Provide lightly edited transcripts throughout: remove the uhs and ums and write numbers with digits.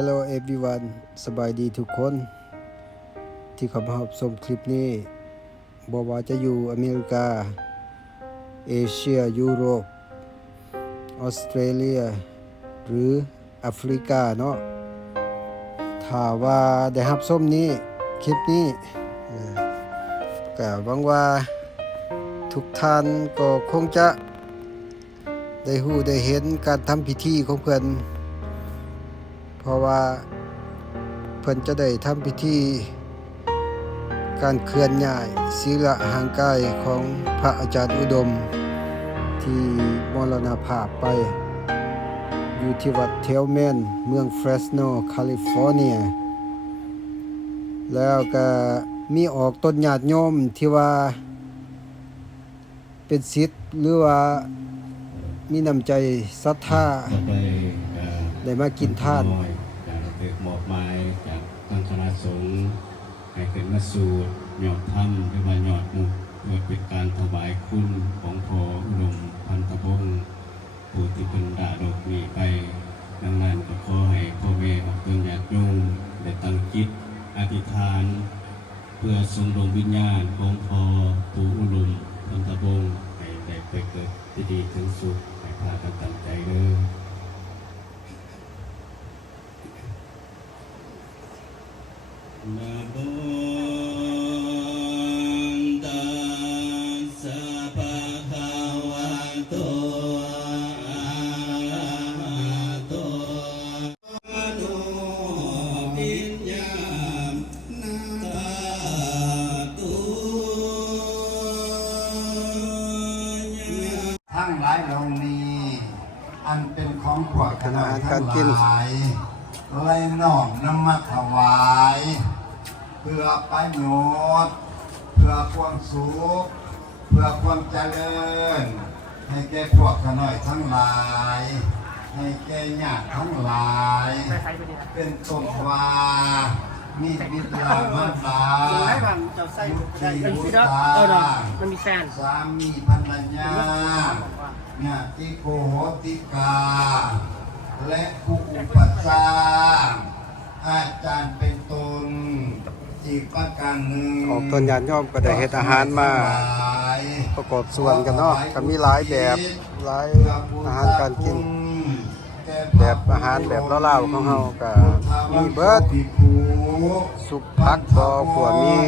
Hello everyone สบายดีทุกคนที่เข้ามารับชมคลิปนี้บ่ว่าจะอยู่อเมริกาเอเชียยุโรปออสเตรเลียหรือแอฟริกาเนาะถ้าว่าได้รับชมนี้คลิปนี้ก็หวังว่าทุกท่านก็คงจะได้รู้ได้เห็นการทำพิธีของเพิ่นเพราะว่าเพิ่นจะได้ทำพิธีการเคลื่อนย้ายศีละห่างกายของพระอาจารย์อุดมที่มรณภาพไปอยู่ที่วัดเทลแมนเมืองเฟรสโนแคลิฟอร์เนียแล้วก็มีออกต้นญาติโยมที่ว่าเป็นศิษย์หรือว่ามีน้ำใจศรัทธาได้มากินทานมอบหมายจากทางคณะสงฆ์ให้ขึ้นมาสู่ยอดถ้ำหรือว่ายอดมุกเพื่อเป็นการถวายคุณของพออุดมพันธพงศ์ผู้ที่เป็นดาดกมีไปดังนั้นก็ขอให้พ่อแม่ของเพื่อนญาติโยมได้ตั้งจิตอธิษฐานเพื่อทรงดวงวิญญาณของพอปู่อุดมพันธพงศ์ให้ได้ไปเกิดที่ดีถึงสุขให้พากันตั้งใจเด้อนะโมตัสสะภะคะวะโตอะระหะโตอะโนปิญญานาตาตุทั้งหลายเหล่านี้อันเป็นของพวกคณะทั้งหลายไล่น้อมนำมาถวายเพื่อประโยชน์เพื่อความสุขเพื่อความเจริญให้แก่พวกขน้อยทั้งหลายให้แก่ญาติทั้งหลายเป็นต้นว่ามีบิดามารดาบุตรีบุตรสามีภรรยาญาติโกโหติกาและผู้อุปชาอาจารย์เป็นตนอีกประการหนึ่งออกต้นญาติโยมก็ได้เฮ็ดอาหารมาประกอบส่วนกันเนาะก็มีหลายแบบหลายอาหารการกินแบบอาหารแบบลาวๆของเฮาก็มีเบิดสุปผักบ่ขัวมี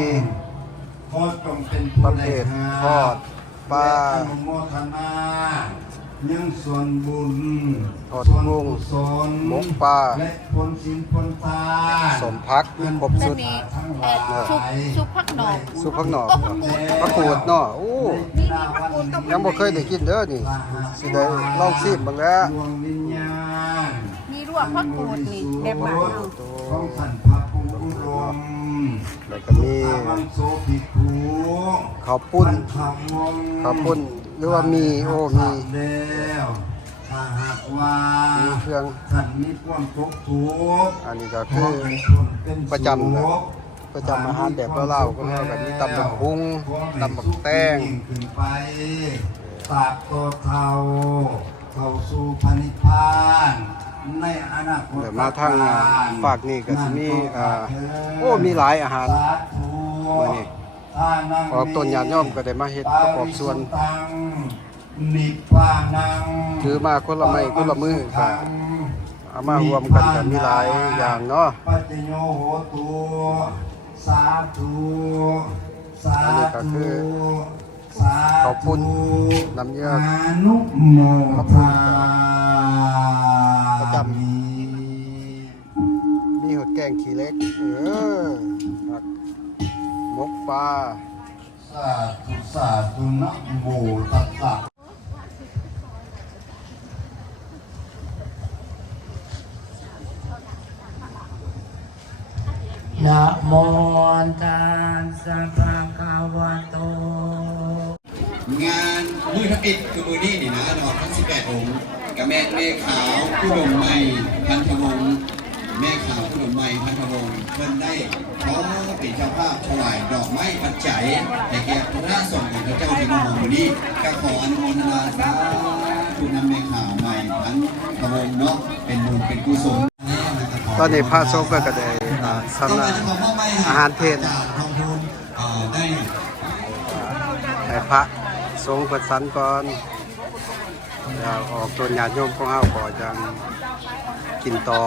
ประเภททอดปลายังส่วนบุญ ทอดกุ้งหมกปลาและผลสินผลทาน สมพักครบสุดซุปผักหนอก ซุปผักหนอกผักกูดเนาะโอ้ยังบ่เคยได้กินเด้อนี่สิได้ลองชิมบ้างแล้วดวงวิญญาณมีรวกผักกูดนี่แบบบ้านเฮาของท่านพระผู้อุดมแล้วก็มีข้าวปุ้นหรือว่ามีโอ้มีถ้าหากว่าเครื่องท่านมีความทุกข์อันนี้ก็คือประจำอาหารแบบลาวๆก็แล้วกันมีตำบักหุ่งตำบักแตงขึ้นไปตากตัวเข้าสู่พระนิพพานในอนาคตเดี๋ยวมาทางฝากนี่ก็สิมีโอ้มีหลายอาหารมื้อนี้ออกต้นญาติโยมก็ได้มาเฮ็ดประกอบส่วนถือมาคนละไม้คนละมือก็เอามารวมกันก็มีหลายอย่างเนาะอันนี้ก็คือข้าวปุ้นน้ำเยื่อข้าวปุ้นประจำมีหดแกงขี้เล็กหมกปลาสาธุนะโมตัสสะนะโมตัสสะภะคะวะโตงานมือทับอิฐคือมือนี่นี่นะดอกทั้ง18องค์กับแม่ขาวผู้ดมไม้พันธวงศ์แม่ขาวผู้ดมไม้พันธวงศ์เพิ่นได้ขอเป็นเจ้าภาพถวายดอกไม้ปัจจัยให้แก่พระสงฆ์ของพระเจ้าที่มหาบุรีก็ขออนุโมทนาสาธุนำแม่ขาวไม้พันธวงศ์เนาะเป็นบุญเป็นกุศลแล้วนะครับขอ ตอนนี้พระสงฆ์ก็ได้สำนักอาหารเพล ได้ ให้พระสงฆ์เปิดสันก่อนแล้วออกตัวญาติโยมของเฮาก็จังกินต่อ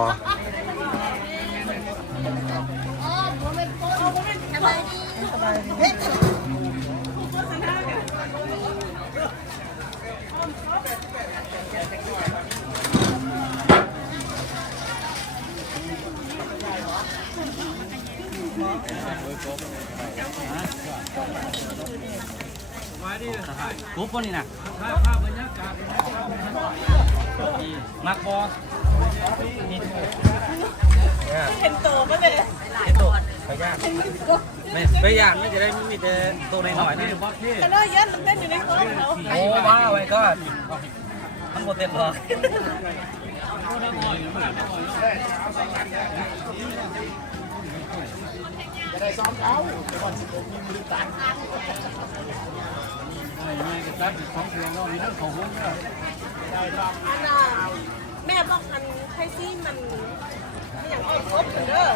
ปุ๊บปนี่นะมักบอเห็นโตปะเนี่ยเห็นโตไปยากไม่ไปยากไม่จะได้มีแต่ตัวในหน่อยนี่แต่เนื้อเยอะมันเต้นอยู่ในท้องเขาโอ้ว้าวไอ้ก็มันหมดเต็มหรอแม่บอกอันไทซี่มันอย่างอ่อนครบเด้อ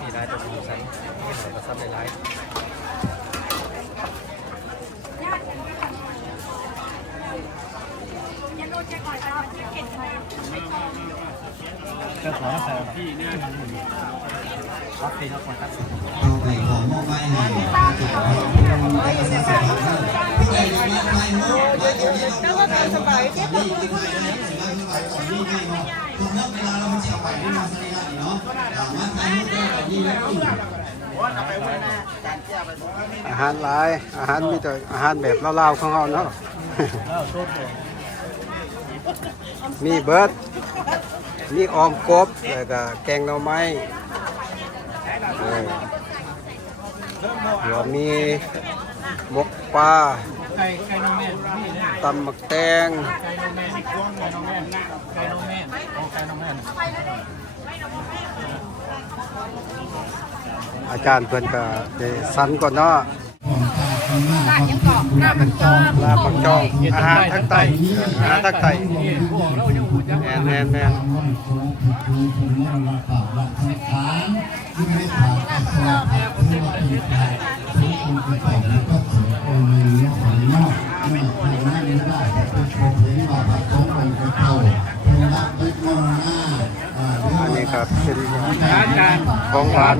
นี่ได้ตัวนี้ใส่ที่ไหนก็ซับในไลฟ์ก็ขอใส่ที่เนี่ยรับเป็นคนตัดสิน เราไปขอมอบไปให้ได้กระแสสัมพันธ์ผู้ใดจะมาไปมอบไปตรงนี้เราก็สบายที่นี่ที่ไหนนะสิ่งที่สบายตรงนี้ให้เนาะทุกนักเวลาเรามันจะไปที่มาสรีระเนาะมาทานได้ตรงนี้แล้ว อาหารหลายอาหารมีแต่อาหารแบบลาวๆของเฮาเนาะ มีเบิร์ดมีออมกบแล้วก็แกงหน่อไม้เดี๋ยวมีหมกปลาตำหมักแตงอาจารย์เพิ่นก็ได้สันก่อนเนาะ ร้านยังเกาะหน้ามันจอ ลาบปักจองอาหารทางใต้อาหารทางใต้แม่นอันนี้ครับเป็นของหวาน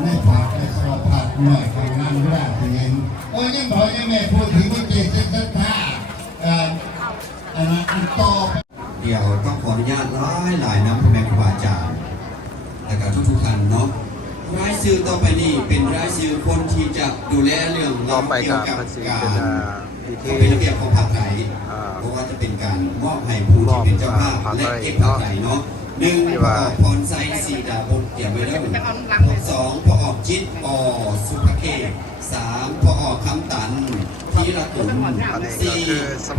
ไม่ฝากแต่สอบผัดหน่อยของงานไม่ได้ถึงไงโอ้ยยังบอกยังแม่พูดถึงว่าเจ็ดสิบสัทธาอันต่อเดี๋ยวต้องขออนุญาตหลายน้ำพระแม่ครูบาอาจารย์และก็ทุกท่านเนาะรายชื่อต่อไปนี้เป็นรายชื่อคนที่จะดูแลเรื่อง ต่อไป เกี่ กั ยว บ กับ ภาษี กา เป็น ร พิธี เป็นระเบียบของผักไทยเพราะว่าจะเป็นการมอบให้ผู้ที่เป็นเจ้าภาพและเก็บผักไทยเนาะหนึ่งพอพรไซสีดาบนเกี่ยวไว้แล้วสองพอออกจิตอสุภเกศสามพอออกคำตันทีละตุนสี่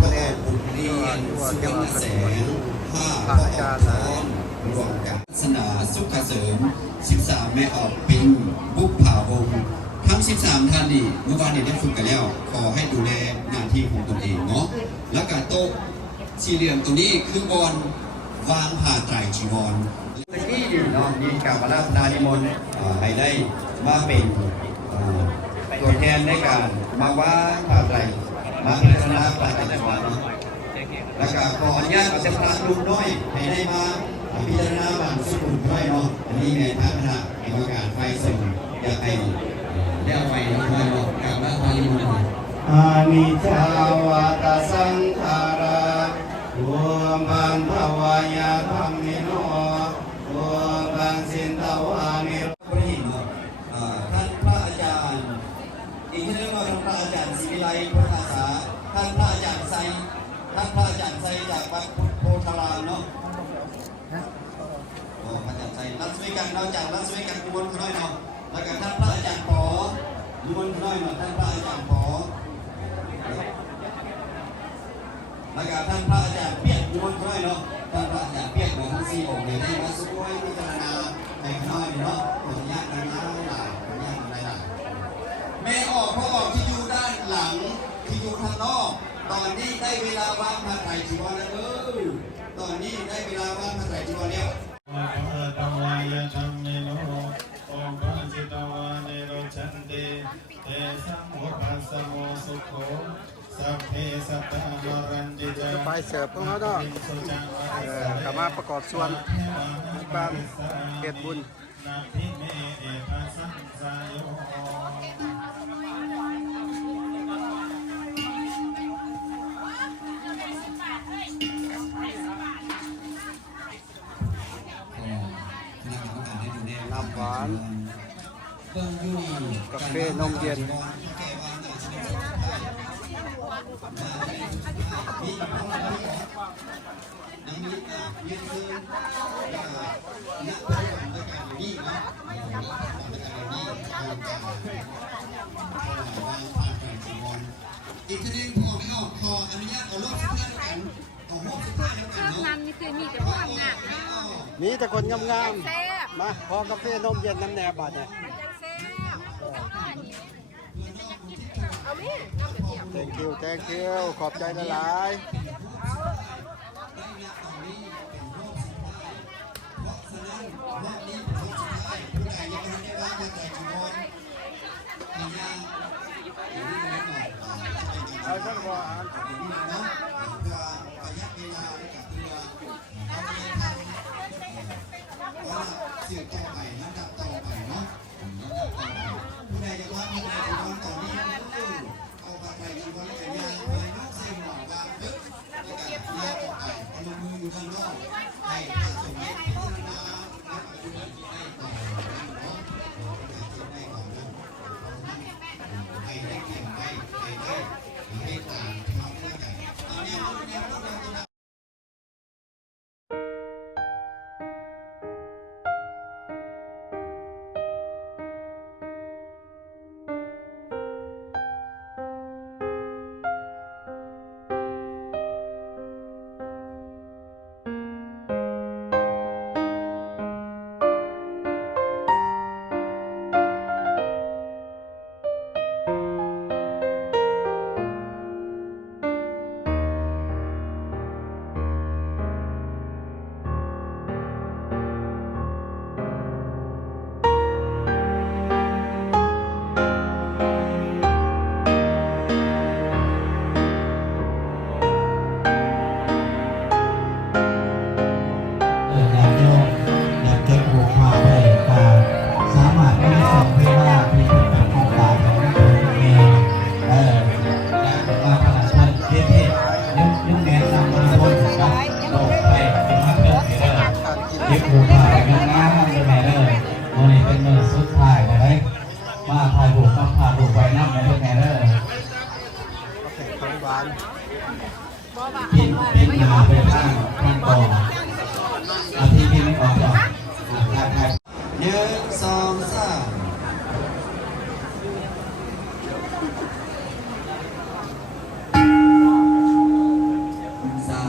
พอออกบุญเรียนสุวรรณแสงห้าพอออกทอนรวมกันศาสนาสุขเสริม13แม่ออกปิงบุกผ่าวงทั้ง13ท่านนี่เมื่อวานนี้ได้ฝึกกันแล้วขอให้ดูแลหน้าที่ของตนเองเนาะแล้วการโต๊ะสี่เหลี่ยมตรงนี้คือบอลวางผ่าไตรจีวรที่อยู่เนาะมีการพระราชนิมนต์ให้ได้มาเป็นตัวแทนในการมาว่าผ่าไตรมาพิจารณาผ่าไตรจีวรเนาะแล้วก็ขออนุญาตจะพระลูกน้อยให้ได้มาพิจารณาบางสุขุมด้วยเนาะอันนี้ในท่านคณะกรรมการไฟส่งอยากให้ได้เอาไปด้วยเนาะกับพระพานิมนต์อานิจจาวาตสังขาราภูมิภวายาธรรมิโนภูมิสินทวานิพระหินท่านพระอาจารย์อีกท่านนึงว่าท่านพระอาจารย์ศิวิไลพุทธาสาท่านพระอาจารย์ไซจากวัดโพธารามเนาะโอ้พระอาจารย์ไซรัศมีกันเราจากรัศมีกันนิมนต์เขาหน่อยเนาะแล้วก็ท่านพระอาจารย์ปอนิมนต์เขาหน่อยเนาะท่านพระอาจารย์ปอ แล้วก็ท่านพระอาจารย์เปียกมวนด้วยเนาะท่านพระอาจารย์เปียกของทั้ง4องค์เนี่ยได้มาช่วยพิจารณาในข้างน้อยเนาะขออนุญาตนะหลายขออนุญาตหลายแม่ออกพ่อออกที่อยู่ด้านหลังที่อยู่ข้างนอกตอนนี้ได้เวลาว่างพระไตรจีวรแล้วตอนนี้ได้เวลาว่างพระไตรจีวรแล้ว ตวายธรรมิโนโอภาสิตวานิโรชันติเตสังอุปัสสโมสุโขสัพเพสัตตามรันติจา ไปเสิร์ฟของเขาเนาะกลับมาประกอบส่วนบ้านเขตบุญ นาทิเมเอภาสังสายโย น้ำหวานกาแฟนมเย็นอีกทีนึงพอไม่ออกขออนุญาตเอารอบสุดท้ายแล้วกันเอารอบสุดท้ายแล้วกันเนาะ งานนี่คือมีแต่พวกงาน มีแต่คนงาม แซ่บ ๆมาพอกาแฟนมเย็นน้ำแนบบาดเนี่ย แซ่บเอาไหมน้ำกระเทียม thank you ขอบใจหลายเอาสักพออ่านอยากโยกอยากเก็บหัวผ้าไว้การสามารถมีสองเวลาที่เป็นโอกาสของตัวเองว่าขนาดนั้นเท่ๆนึกแนนำมาบนกับโลกไปเป็นฮักเกิดเด้อเก็บหัวผ้าไว้งามๆเลยแม่เด้อวันนี้เป็นมื้อสุดท้ายเลยมาถ่ายรูปมาพารูปไปนำเลยแม่เด้อ กาแฟของหวาน พินหนาไปข้างต่ออาทิตย์ที่ไม่ออกหรอก1 2 3สา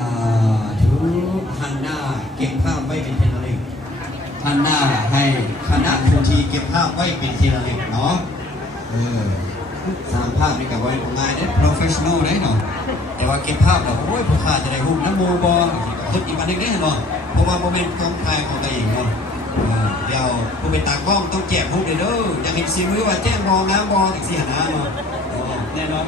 ธุหันหน้าเก็บภาพไว้เป็นที่ระลึกหันหน้าให้คณะผู้ที่เก็บภาพไว้เป็นที่ระลึกเนาะสร้างภาพนี่กับไว้ง่ายเด้ professional ได้เนาะแต่ว่าเก็บภาพเราโอ้ยผู้ค้าจะได้รูปน้ำโมบอคิดอีกอันหนึ่งได้เนาะเพราะว่าโมเมนต์กองถ่ายของตัวเองเนาะเดี๋ยวผู้เป็นตากล้องต้องแจกรูปเด้ออยากเห็นสีมือว่าแจ้งมองน้ำบอถึงสีหนาเนาะแน่นอน